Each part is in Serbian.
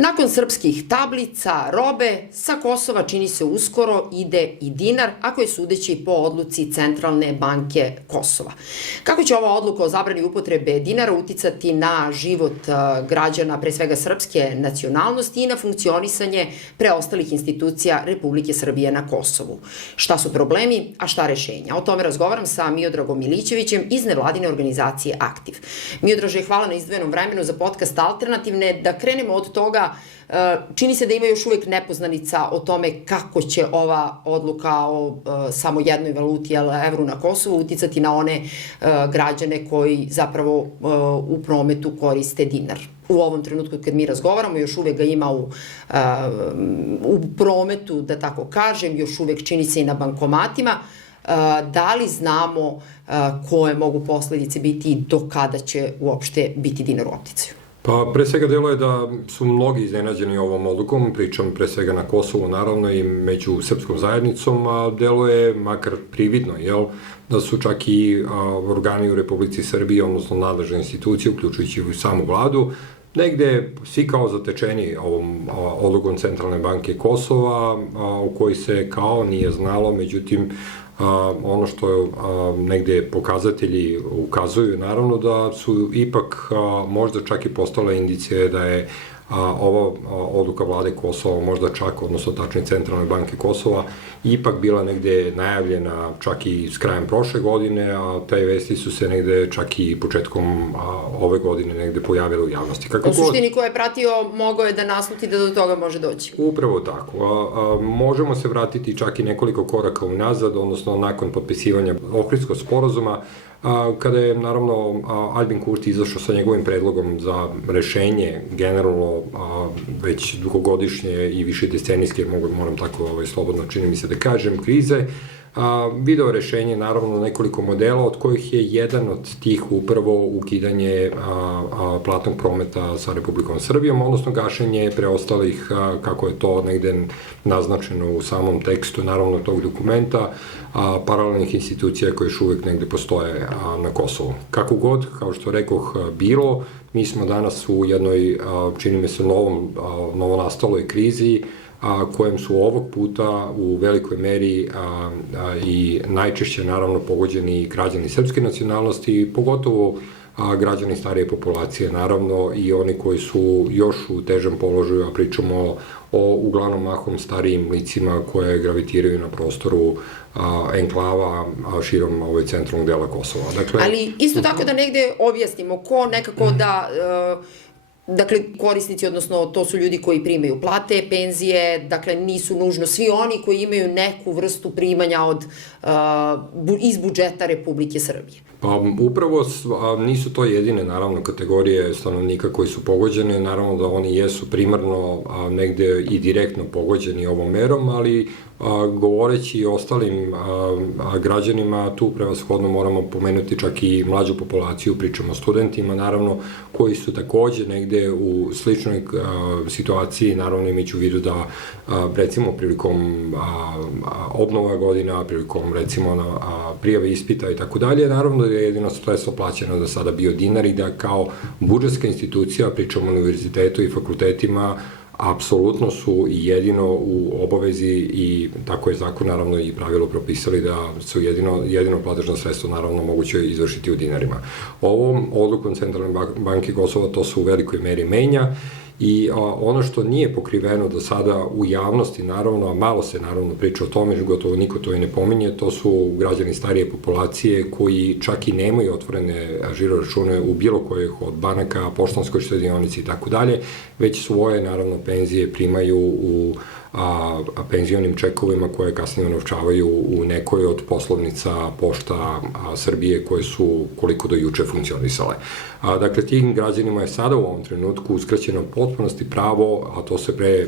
Nakon srpskih tablica, robe, sa Kosova čini se uskoro ide i dinar, ako je sudeći po odluci Centralne banke Kosova. Kako će ova odluka o zabrani upotrebe dinara uticati na život građana, pre svega srpske nacionalnosti i na funkcionisanje preostalih institucija Republike Srbije na Kosovu? Šta su problemi, a šta rešenja? O tome razgovaram sa Miodragom Milićevićem iz nevladine organizacije Aktiv. Miodraže, hvala na izdvojenom vremenu za podcast Alternativne. Da krenemo od toga, čini se da ima još uvek nepoznanica o tome kako će ova odluka o samo jednoj valuti, evru na Kosovu, uticati na one građane koji zapravo u prometu koriste dinar. U ovom trenutku kad mi razgovaramo, još uvek ga ima u prometu, da tako kažem, još uvek čini se i na bankomatima. Da li znamo koje mogu posledice biti i do kada će uopšte biti dinar u opticaju? Pa pre svega delo je da su mnogi iznenađeni ovom odlukom, pričam pre svega na Kosovu naravno i među srpskom zajednicom, a delo je makar prividno, da su čak i organi u Republici Srbiji, odnosno nadležne institucije, uključujući i samu vladu, negde svi kao zatečeni ovom odlukom Centralne banke Kosova, u kojoj se kao nije znalo, međutim, ono što negde pokazatelji ukazuju, naravno da su ipak možda čak i postale indicije da je ova odluka vlade Kosova, možda čak, odnosno tačnije Centralne banke Kosova, ipak bila negde najavljena čak i s krajem prošle godine, a te vesti su se negde čak i početkom ove godine negde pojavile u javnosti. U suštini ko je pratio mogao je da nasluti da do toga može doći. Upravo tako. Možemo se vratiti čak i nekoliko koraka unazad, odnosno nakon potpisivanja Ohridskog sporazuma, kada je, naravno, Aljbin Kurti izašao sa njegovim predlogom za rešenje, generalno već dugogodišnje i više decenijske, moram tako slobodno čini mi se da kažem, krize, video rešenje, naravno, nekoliko modela, od kojih je jedan od tih upravo ukidanje platnog prometa sa Republikom Srbijom, odnosno gašenje preostalih, kako je to negde naznačeno u samom tekstu, naravno, tog dokumenta, paralelnih institucija koje još uvek negde postoje na Kosovu. Kako god, kao što rekoh, bilo, mi smo danas u jednoj, čini mi se, novonastaloj krizi, kojem su ovog puta u velikoj meri i najčešće, naravno, pogođeni građani srpske nacionalnosti, pogotovo građani starije populacije, naravno, i oni koji su još u težem položaju, a pričamo o uglavnom mahom starijim licima koje gravitiraju na prostoru enklava širom centralnog dela Kosova. Ali isto tako da negde objasnimo ko nekako da... Dakle, korisnici, odnosno to su ljudi koji primaju plate, penzije, dakle nisu nužno svi oni koji imaju neku vrstu primanja iz budžeta Republike Srbije. Pa upravo nisu to jedine, naravno, kategorije stanovnika koji su pogođene, naravno da oni jesu primarno negde i direktno pogođeni ovom merom, ali govoreći o ostalim građanima, tu prevashodno moramo pomenuti čak i mlađu populaciju, pričamo o studentima, naravno, koji su takođe negde u sličnoj situaciji, naravno imajući u vidu da, recimo, prilikom obnova godina, prilikom, recimo, prijave ispita i tako dalje, naravno da je jedino sredstvo plaćeno da sada bio dinar i da kao budžetska institucija, pričamo o univerzitetu i fakultetima, apsolutno su i jedino u obavezi i tako je zakon, naravno, i pravilo propisali da su jedino platežno sredstvo, naravno, moguće izvršiti u dinarima. Ovom odlukom Centralne banke Kosova to se u velikoj meri menja i ono što nije pokriveno do sada u javnosti, naravno, a malo se, naravno, priča o tome, gotovo niko to i ne pominje, to su građani starije populacije koji čak i nemaju otvorene žiroračune u bilo kojih od banaka, poštanskoj štedionici i tako dalje, već svoje, naravno, penzije primaju u penzionim čekovima koje kasnije unovčavaju u nekoj od poslovnica Pošta Srbije koje su koliko do juče funkcionisale. Dakle, tim građanima je sada u ovom trenutku uskraćeno potpunosti pravo, a to se pre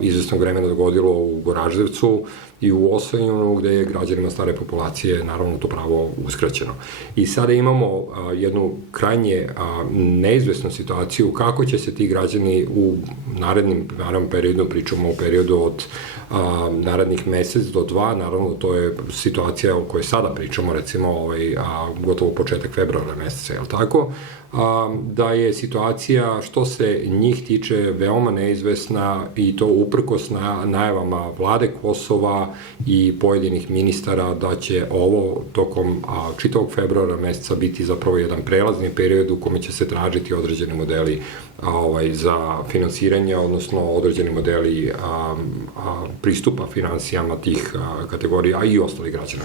izvesnog vremena dogodilo u Goraždevcu i u Oslanjunu, gde je građanima stare populacije naravno to pravo uskraćeno. I sada imamo jednu krajnje neizvesnu situaciju kako će se ti građani u narednom periodu, pričamo o periodu od narednih mesec do 2, naravno to je situacija o kojoj sada pričamo, recimo gotovo početak februara meseca, je li tako? Da je situacija što se njih tiče veoma neizvesna i to uprkos najavama vlade Kosova i pojedinih ministara da će ovo tokom čitavog februara meseca biti zapravo jedan prelazni period u kome će se tražiti određeni modeli za finansiranje, odnosno određeni modeli pristupa finansijama tih kategorija, a i ostalih građana.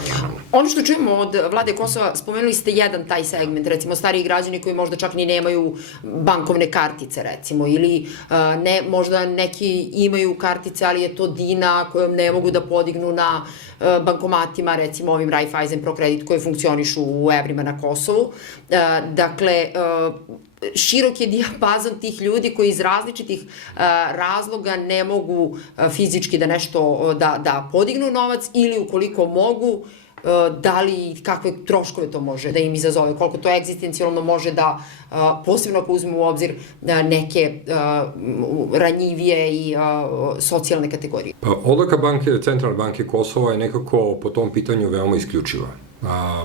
Ono što čujemo od vlade Kosova, spomenuli ste jedan taj segment, recimo stariji građani koji možda čak ni nemaju bankovne kartice, recimo, ili možda neki imaju kartice, ali je to Dina kojom ne mogu da podignu na bankomatima, recimo ovim Raiffeisen Prokredit koji funkcionišu u evrima na Kosovu. Dakle, širok je dijapazon tih ljudi koji iz različitih razloga ne mogu fizički da nešto, da podignu novac ili ukoliko mogu, da li, kakve troškove to može da im izazove, koliko to egzistencijalno može da, posebno ako uzmemo u obzir neke ranjivije i socijalne kategorije. Odluka Centralne banke Kosova je nekako po tom pitanju veoma isključiva.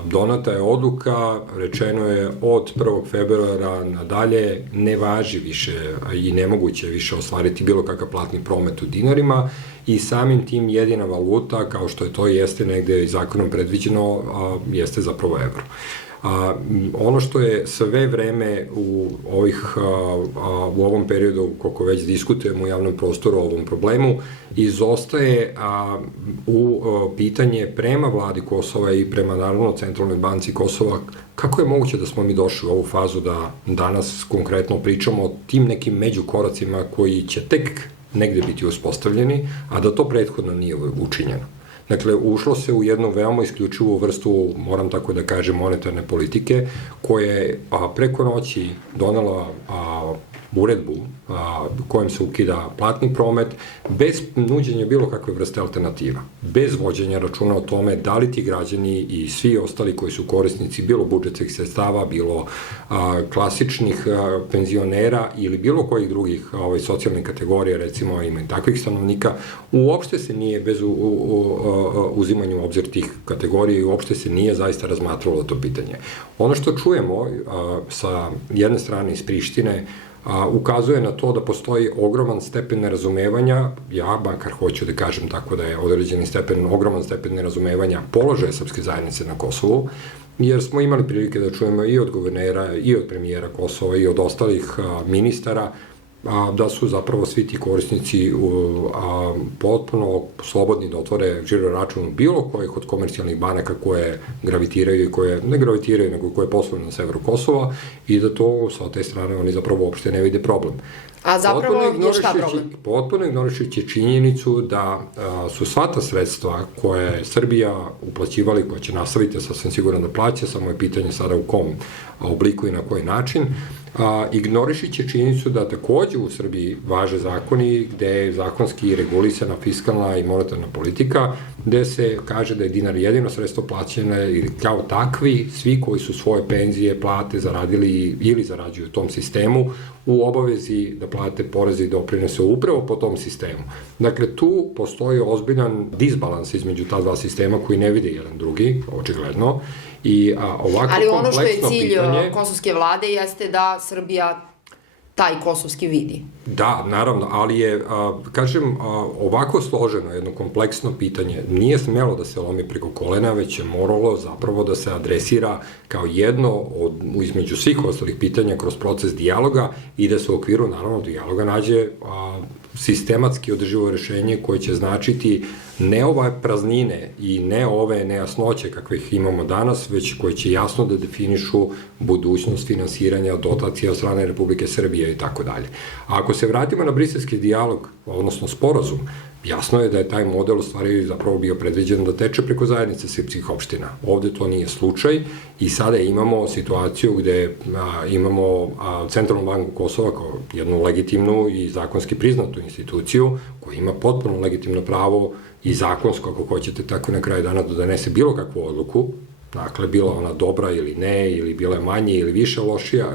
Donata je odluka, rečeno je od 1. februara nadalje ne važi više i nemoguće više ostvariti bilo kakav platni promet u dinarima i samim tim jedina valuta, kao što je to jeste negde i zakonom predviđeno, jeste zapravo evro. Ono što je sve vreme u ovom periodu, koliko već diskutujemo u javnom prostoru o ovom problemu, izostaje u pitanje prema vladi Kosova i prema naravno Centralnoj banci Kosova kako je moguće da smo mi došli u ovu fazu da danas konkretno pričamo o tim nekim međukoracima koji će tek negde biti uspostavljeni, a da to prethodno nije učinjeno. Dakle, ušlo se u jednu veoma isključivu vrstu, moram tako da kažem, monetarne politike, koja je preko noći donela uredbu kojom se ukida platni promet, bez nuđenja bilo kakve vrste alternativa, bez vođenja računa o tome da li ti građani i svi ostali koji su korisnici bilo budžetskih sredstava, bilo klasičnih penzionera ili bilo kojih drugih socijalnih kategorija, recimo ima i takvih stanovnika, uopšte se nije, bez uzimanju u obzir tih kategorija, i uopšte se nije zaista razmatralo to pitanje. Ono što čujemo sa jedne strane iz Prištine, ukazuje na to da postoji ogroman stepen nerazumevanja, ja makar hoću da kažem tako da je ogroman stepen nerazumevanja položaja srpske zajednice na Kosovu, jer smo imali prilike da čujemo i od guvernera, i od premijera Kosova, i od ostalih ministara, da su zapravo svi ti korisnici potpuno slobodni da otvore žiro račun bilo kojih od komercijalnih banaka koje gravitiraju i koje ne gravitiraju, nego koje posluju na severu Kosova, i da to sa te strane oni zapravo uopšte ne vide problem. A zapravo je šta problem? Potpuno ignorišujući činjenicu da su sva ta sredstva koje je Srbija uplaćivala i koja će nastaviti sasvim sigurno da plaća, samo je pitanje sada u kom obliku i na koji način, ignorišujući činjenicu da takođe u Srbiji važe zakoni gde je zakonski regulisana fiskalna i monetarna politika, gde se kaže da je dinar jedino sredstvo plaćanja ili kao takvi, svi koji su svoje penzije, plate zaradili ili zarađuju u tom sistemu, u obavezi da plate poreze i doprinose upravo po tom sistemu. Dakle, tu postoji ozbiljan disbalans između ta dva sistema koji ne vide jedan drugi, očigledno, i ovako ali ono što je kompleksno cilj pitanje, kosovske vlade jeste da Srbija taj kosovski vidi. Da, naravno, ali je, kažem, ovako složeno jedno kompleksno pitanje nije smelo da se lomi preko kolena, već je moralo zapravo da se adresira kao jedno između svih ostalih pitanja kroz proces dijaloga i da se u okviru, naravno, dijaloga nađe sistematski održivo rešenje koje će značiti ne ove praznine i ne ove nejasnoće kakvih imamo danas, već koje će jasno da definišu budućnost finansiranja dotacija od strane Republike Srbije i tako dalje. A ako se vratimo na briselski dijalog, odnosno sporazum, jasno je da je taj model u stvari zapravo bio predviđen da teče preko zajednice srpskih opština. Ovde to nije slučaj i sada imamo situaciju gde imamo Centralnu banku Kosova kao jednu legitimnu i zakonski priznatu instituciju koja ima potpuno legitimno pravo i zakonsko, ako hoćete, tako na kraju dana da donese bilo kakvu odluku, dakle, bila ona dobra ili ne, ili bila je manje ili više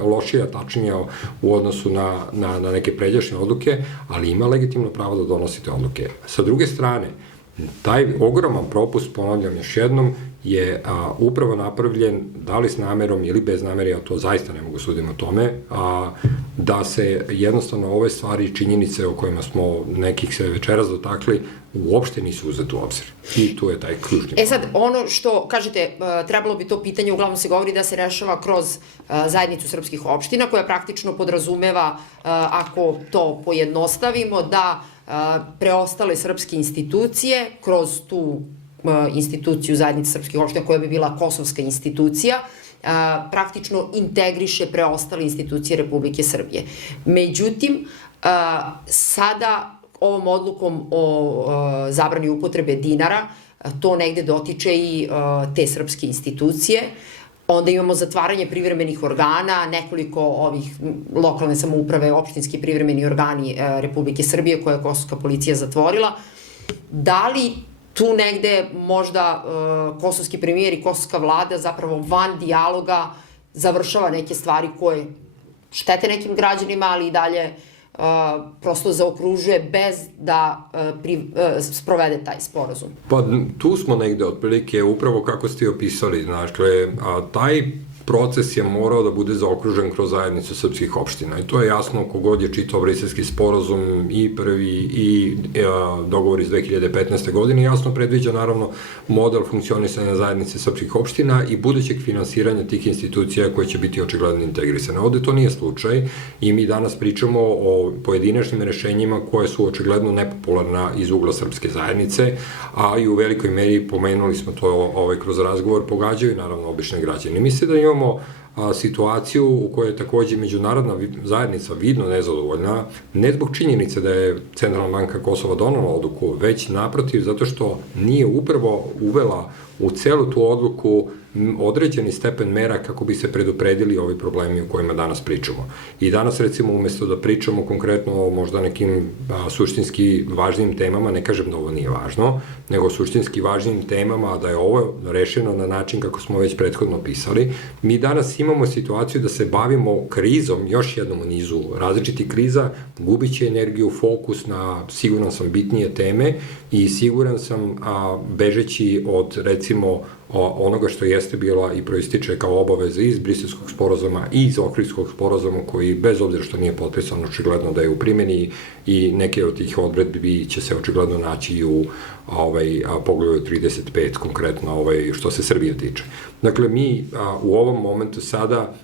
lošija, tačnije u odnosu na neke pređašnje odluke, ali ima legitimno pravo da donosite odluke. Sa druge strane, taj ogroman propust, ponavljam još jednom, je upravo napravljen, da li s namerom ili bez namere, ja to zaista ne mogu suditi o tome, da se jednostavno ove stvari i činjenice o kojima smo nekih se večeras dotakli, uopšte nisu uzeti u obzir. I tu je taj ključni problem. Sad, ono što, kažete, trebalo bi to pitanje, uglavnom se govori da se rešava kroz zajednicu srpskih opština, koja praktično podrazumeva, ako to pojednostavimo, da preostale srpske institucije kroz tu instituciju zajednice srpskih opština, koja bi bila kosovska institucija, praktično integriše preostale institucije Republike Srbije. Međutim, sada ovom odlukom o zabrani upotrebe dinara to negde dotiče i te srpske institucije. Onda imamo zatvaranje privremenih organa, nekoliko ovih lokalne samouprave, opštinski privremeni organi Republike Srbije koje je kosovska policija zatvorila. Da li tu negde možda kosovski premijer i kosovska vlada zapravo van dijaloga završava neke stvari koje štete nekim građanima, ali i dalje prosto zaokružuje bez da sprovede taj sporazum? Pa tu smo negde otprilike upravo kako ste opisali, dakle, taj proces je morao da bude zaokružen kroz zajednicu srpskih opština i to je jasno kogod je čitao Briselski sporazum i prvi i dogovor iz 2015. godine, jasno predviđa naravno model funkcionisanja zajednice srpskih opština i budućeg finansiranja tih institucija koje će biti očigledno integrisane. Ovde to nije slučaj i mi danas pričamo o pojedinačnim rešenjima koje su očigledno nepopularna iz ugla srpske zajednice, a i u velikoj meri, pomenuli smo to kroz razgovor, pogađaju naravno obične građane. Mislim da imamo situaciju u kojoj je takođe međunarodna zajednica vidno nezadovoljna, ne zbog činjenice da je Centralna banka Kosova donala odluku, već naprotiv zato što nije upravo uvela u celu tu odluku određeni stepen mera kako bi se predupredili ovi problemi o kojima danas pričamo. I danas, recimo, umesto da pričamo konkretno o možda nekim suštinski važnim temama, ne kažem da ovo nije važno, nego suštinski važnim temama, da je ovo rešeno na način kako smo već prethodno pisali, mi danas imamo situaciju da se bavimo krizom, još jednom u nizu različitih kriza, gubit će energiju, fokus na, siguran sam, bitnije teme i siguran sam, bežeći od, recimo, onoga što jeste bila i proističe kao obaveza iz Briselskog sporazuma i iz Ohridskog sporazuma, koji, bez obzira što nije potpisan, očigledno da je u primjeni i neke od tih odredbi će se očigledno naći i u poglavlju 35, konkretno što se Srbije tiče. Dakle, mi u ovom momentu sada,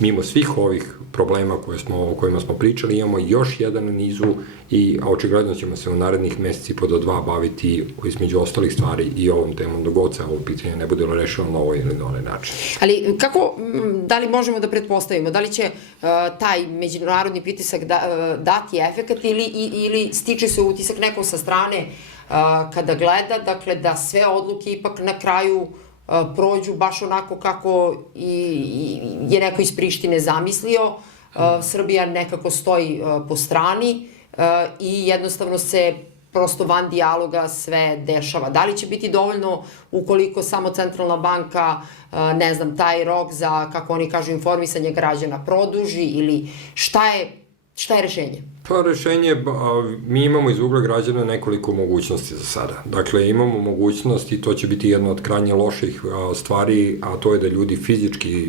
mimo svih ovih problema o kojima smo pričali, imamo još jedan nizu i očigledno ćemo se u narednih meseci po do 2 baviti između ostalih stvari i ovom temom dok god se ovo pitanje ne bude rešeno na ovaj ili na onaj način. Ali kako, da li možemo da pretpostavimo, da li će taj međunarodni pritisak dati efekat ili stiče se utisak neko sa strane kada gleda, dakle da sve odluke ipak na kraju prođu baš onako kako je neko iz Prištine zamislio, Srbija nekako stoji po strani i jednostavno se prosto van dijaloga sve dešava. Da li će biti dovoljno ukoliko samo Centralna banka, ne znam, taj rok za, kako oni kažu, informisanje građana produži ili šta je rešenje? Pa rešenje, mi imamo iz ugla građana nekoliko mogućnosti za sada. Dakle, imamo mogućnost i to će biti jedna od krajnje loših stvari, a to je da ljudi fizički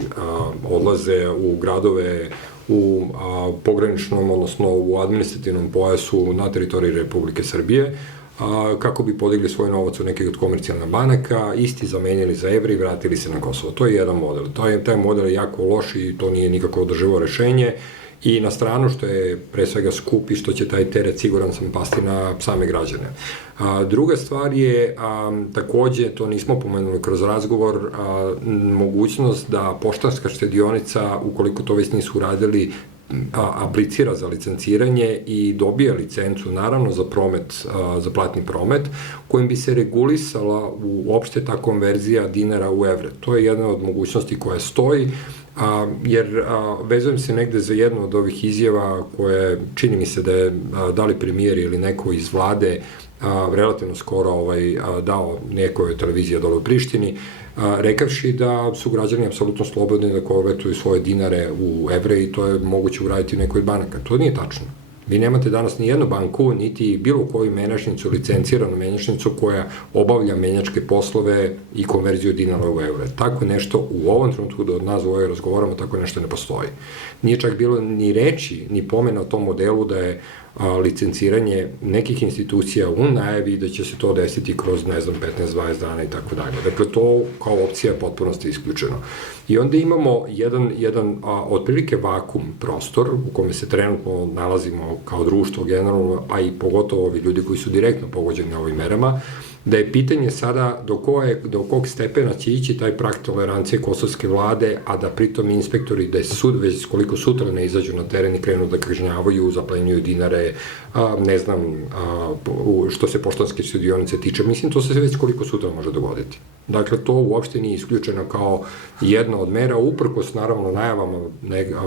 odlaze u gradove, u pograničnom, odnosno u administrativnom pojasu na teritoriji Republike Srbije, kako bi podigli svoj novac u neke od komercijalnih banaka, isti zamenili za evre i vratili se na Kosovo. To je jedan model. Taj model je jako loš i to nije nikako održivo rešenje. I na stranu što je pre svega skup i što će taj teret, siguran sam, pasti na same građane. Druga stvar je, takođe, to nismo pomenuli kroz razgovor, mogućnost da poštanska štedionica, ukoliko to već nisu uradili, aplicira za licenciranje i dobija licencu, naravno, za promet, za platni promet, kojim bi se regulisala uopšte ta konverzija dinara u evre. To je jedna od mogućnosti koja stoji, jer vezujem se negde za jednu od ovih izjava koje čini mi se da je da li premijer ili neko iz vlade relativno skoro dao nekoj televiziji dole u Prištini, rekavši da su građani apsolutno slobodni da konvertuju svoje dinare u evre i to je moguće uraditi u nekoj od banaka. To nije tačno. Vi nemate danas ni jednu banku, niti bilo koju menjačnicu, licenciranu menjačnicu koja obavlja menjačke poslove i konverziju dinara u evre. Tako nešto u ovom trenutku da od nas u ovoj razgovaramo, tako nešto ne postoji. Nije čak bilo ni reči, ni pomena o tom modelu da je licenciranje nekih institucija u najavi da će se to desiti kroz, 15-20 dana i tako dalje. Dakle, to kao opcija je potpunosti isključeno. I onda imamo jedan otprilike vakum prostor u kome se trenutno nalazimo kao društvo generalno, a i pogotovo ovi ljudi koji su direktno pogođeni ovim merama, da je pitanje sada do kog stepena će ići taj prag tolerancije kosovske vlade, a da pritom inspektori, da je već koliko sutra ne izađu na teren i krenu da kažnjavaju, zaplenjuju dinare, što se poštanske štedionice tiče, mislim, to se već koliko sutra može dogoditi. Dakle, to uopšte nije isključeno kao jedna od mera, uprkos naravno najavama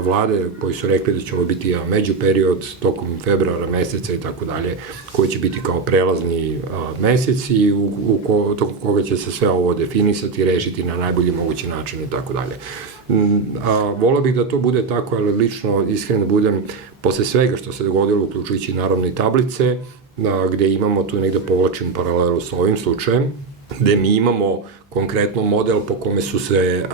vlade koji su rekli da će ovo biti međuperiod tokom februara meseca i tako dalje, koji će biti kao prelazni mesec i tokom koga će se sve ovo definisati, rešiti na najbolji mogući način i tako dalje. Volao bih da to bude tako, ali lično iskreno budem, posle svega što se dogodilo, uključujući naravno i tablice, gde imamo tu negde povlačim paralelu sa ovim slučajem, gde mi imamo konkretno model po kome su se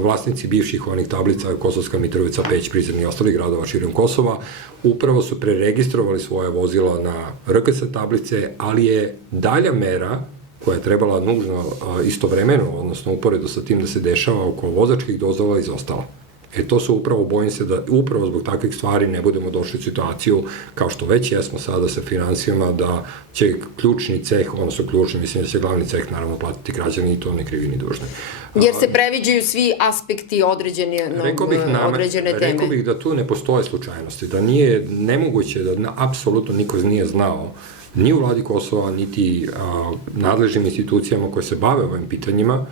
vlasnici bivših onih tablica Kosovska Mitrovica, Peć, Prizren i ostali gradova širom Kosova, upravo su preregistrovali svoje vozila na RKS tablice, ali je dalja mera koja je trebala nužno istovremeno, odnosno uporedo sa tim da se dešava oko vozačkih dozvola, izostala. To su upravo, bojim se da upravo zbog takvih stvari ne budemo došli u situaciju, kao što već jesmo sada sa finansijama, da će ključni ceh, mislim da će glavni ceh naravno platiti građani i to ne krivi ni dužni. Jer se previđaju svi aspekti određene teme. Rekao bih da tu ne postoje slučajnosti, da nije nemoguće, da apsolutno niko nije znao, ni u vladi Kosova, niti nadležnim institucijama koje se bave ovim pitanjima,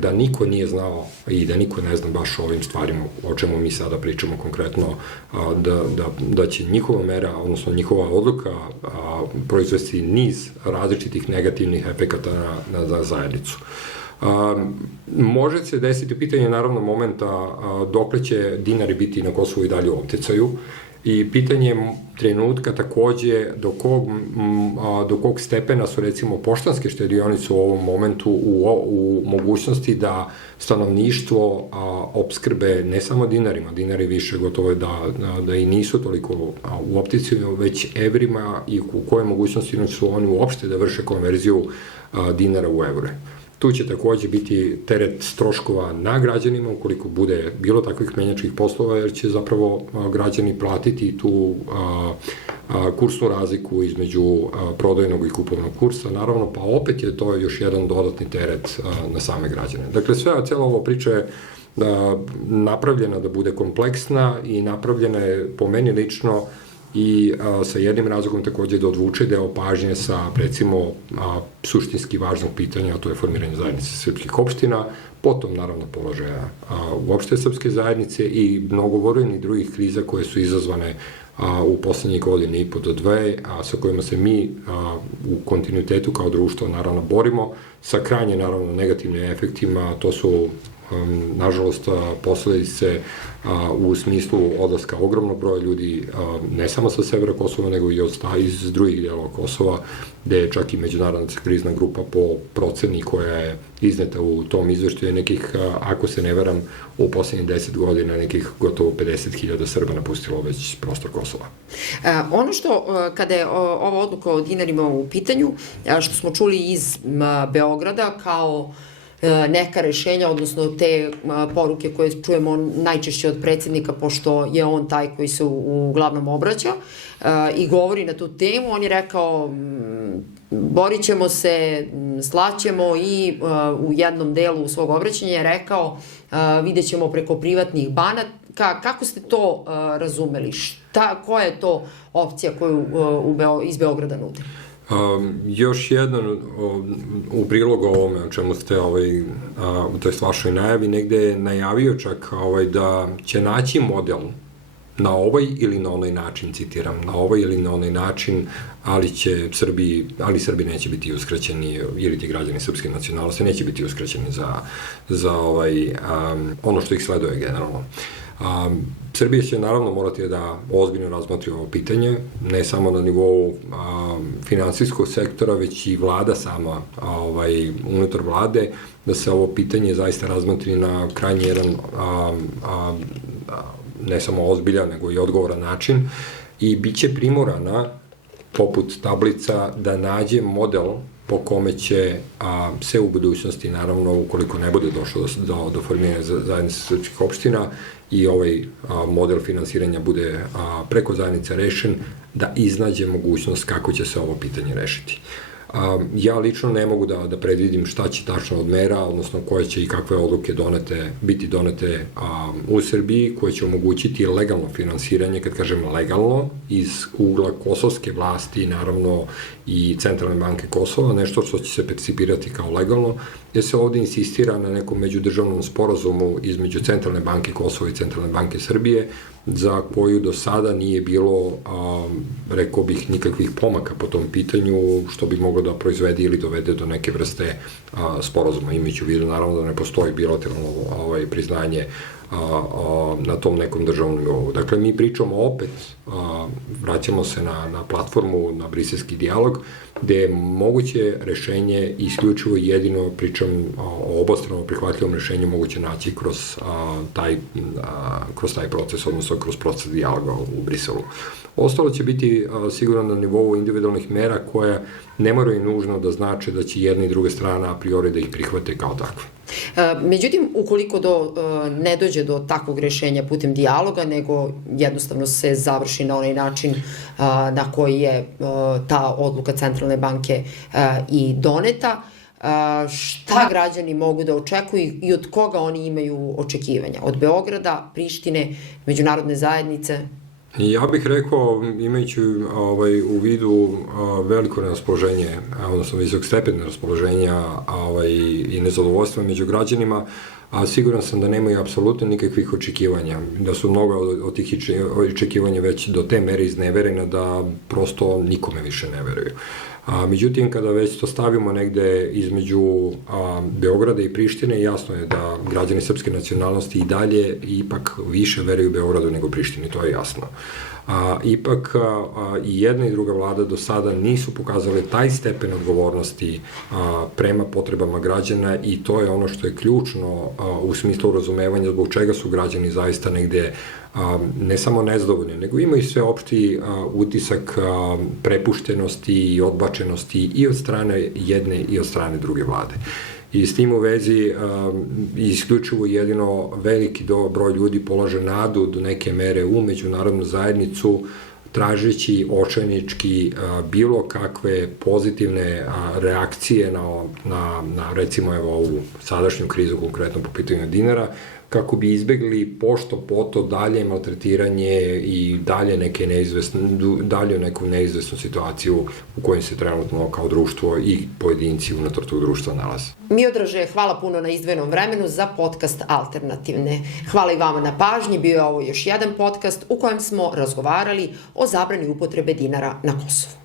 da niko nije znao i da niko ne zna baš o ovim stvarima o čemu mi sada pričamo konkretno, da će njihova mera, odnosno njihova odluka proizvesti niz različitih negativnih efekata na zajednicu. Može se desiti pitanje naravno momenta dokle će dinari biti na Kosovu i dalje u opticaju, i pitanje trenutka takođe do kog stepena su recimo poštanske štedionice u ovom momentu u mogućnosti da stanovništvo opskrbe ne samo dinarima, dinari više gotovo je da i nisu toliko u opticaju, već evrima, i u kojoj mogućnosti su oni uopšte da vrše konverziju dinara u evre. Tu će takođe biti teret troškova na građanima ukoliko bude bilo takvih menjačkih poslova, jer će zapravo građani platiti tu kursnu razliku između prodajnog i kupovnog kursa, naravno, pa opet je to još jedan dodatni teret na same građane. Dakle, cela ova priča je napravljena da bude kompleksna i napravljena je, po meni lično, i sa jednim razlogom takođe da odvuče deo pažnje sa, recimo, suštinski važnog pitanja, a to je formiranje zajednice srpskih opština, potom, naravno, položaja uopšte srpske zajednice i mnogobrojnih drugih kriza koje su izazvane u poslednjih godine i po do dve, sa kojima se mi u kontinuitetu kao društvo, naravno, borimo, sa krajnje, naravno, negativnim efektima. To su, nažalost, posledice u smislu odlaska ogromnog broja ljudi, ne samo sa severa Kosova, nego i iz drugih delova Kosova, gde je čak i međunarodna krizna grupa po proceni koja je izneta u tom izveštaju nekih, ako se ne veram, u poslednjih 10 godina nekih gotovo 50.000 Srba napustilo već prostor Kosova. Ono što, kada je ova odluka o dinarima u pitanju, što smo čuli iz Beograda kao neka rešenja, odnosno te poruke koje čujemo najčešće od predsjednika, pošto je on taj koji se uglavnom obraća i govori na tu temu, on je rekao borit ćemo se, slaćemo, i u jednom delu svog obraćanja je rekao vidjet ćemo preko privatnih banaka. Kako ste to razumeli? Koja je to opcija koju iz Beograda nude? Još jedan u prilogu ovome o čemu ste u toj vašoj najavi negde je najavio čak da će naći model na ovaj ili na onaj način, citiram, na ovaj ili na onaj način, ali Srbi neće biti uskraćeni, ili ti građani srpske nacionalnosti neće biti uskraćeni za ono što ih sleduje generalno. Srbija će naravno morati da ozbiljno razmotri ovo pitanje, ne samo na nivou finansijskog sektora, već i vlada sama, unutar vlade, da se ovo pitanje zaista razmotri na krajnji jedan ne samo ozbiljan, nego i odgovoran način i bit će primorana, poput tablica, da nađe model po kome će se u budućnosti, naravno, ukoliko ne bude došlo do formiranja zajednice srpskih opština i ovaj model finansiranja bude preko zajednice rešen, da iznađe mogućnost kako će se ovo pitanje rešiti. Ja lično ne mogu da predvidim šta će tačno od mera, odnosno koje će i kakve odluke biti donete u Srbiji, koje će omogućiti legalno finansiranje, kad kažem legalno, iz ugla kosovske vlasti, naravno i Centralne banke Kosova, nešto što će se percipirati kao legalno, jer se ovde insistira na nekom međudržavnom sporazumu između Centralne banke Kosova i Centralne banke Srbije, za koju do sada nije bilo, rekao bih, nikakvih pomaka po tom pitanju, što bi moglo da proizvede ili dovede do neke vrste sporazuma, imajući u vidu naravno da ne postoji bilateralno priznanje na tom nekom državnom nivou. Dakle, mi pričamo opet, vraćamo se na platformu, na briselski dijalog, gde je moguće rešenje isključivo jedino, pričam o obostrano prihvatljivom rešenju, moguće naći kroz taj proces, odnosno kroz proces dijaloga u Briselu. Ostalo će biti sigurno na nivou individualnih mera koja ne moraju nužno da znače da će jedna i druga strana a priori da ih prihvate kao takve. Međutim, ukoliko ne dođe do takvog rešenja putem dijaloga, nego jednostavno se završi na onaj način na koji je ta odluka Centralne banke i doneta, šta građani mogu da očekuju i od koga oni imaju očekivanja? Od Beograda, Prištine, međunarodne zajednice? Ja bih rekao, imajući u vidu veliko neraspoloženje, odnosno visok stepen neraspoloženja i nezadovoljstva među građanima, a siguran sam da nemaju apsolutno nikakvih očekivanja, da su mnoga od tih očekivanja već do te mere izneverena da prosto nikome više ne veruju. Međutim, kada već to stavimo negde između Beograda i Prištine, jasno je da građani srpske nacionalnosti i dalje ipak više veruju Beogradu nego Prištini, to je jasno. Ipak i jedna i druga vlada do sada nisu pokazale taj stepen odgovornosti prema potrebama građana i to je ono što je ključno u smislu razumevanja zbog čega su građani zaista negde ne samo nezadovoljni, nego imaju sve opšti utisak prepuštenosti i odbačenosti i od strane jedne i od strane druge vlade. I s tim u vezi isključivo jedino veliki broj ljudi polaže nadu do neke mere u međunarodnu zajednicu, tražeći očajnički bilo kakve pozitivne reakcije na recimo ovu sadašnju krizu, konkretno po pitanju dinara, kako bi izbegli pošto poto dalje maltretiranje i dalje neku neizvesnu situaciju u kojoj se trenutno kao društvo i pojedinci unutar tog društva nalaze. Miodraže, hvala puno na izdvojenom vremenu za podcast Alternativne. Hvala i vama na pažnji, bio je ovo još jedan podcast u kojem smo razgovarali o zabrani upotrebe dinara na Kosovu.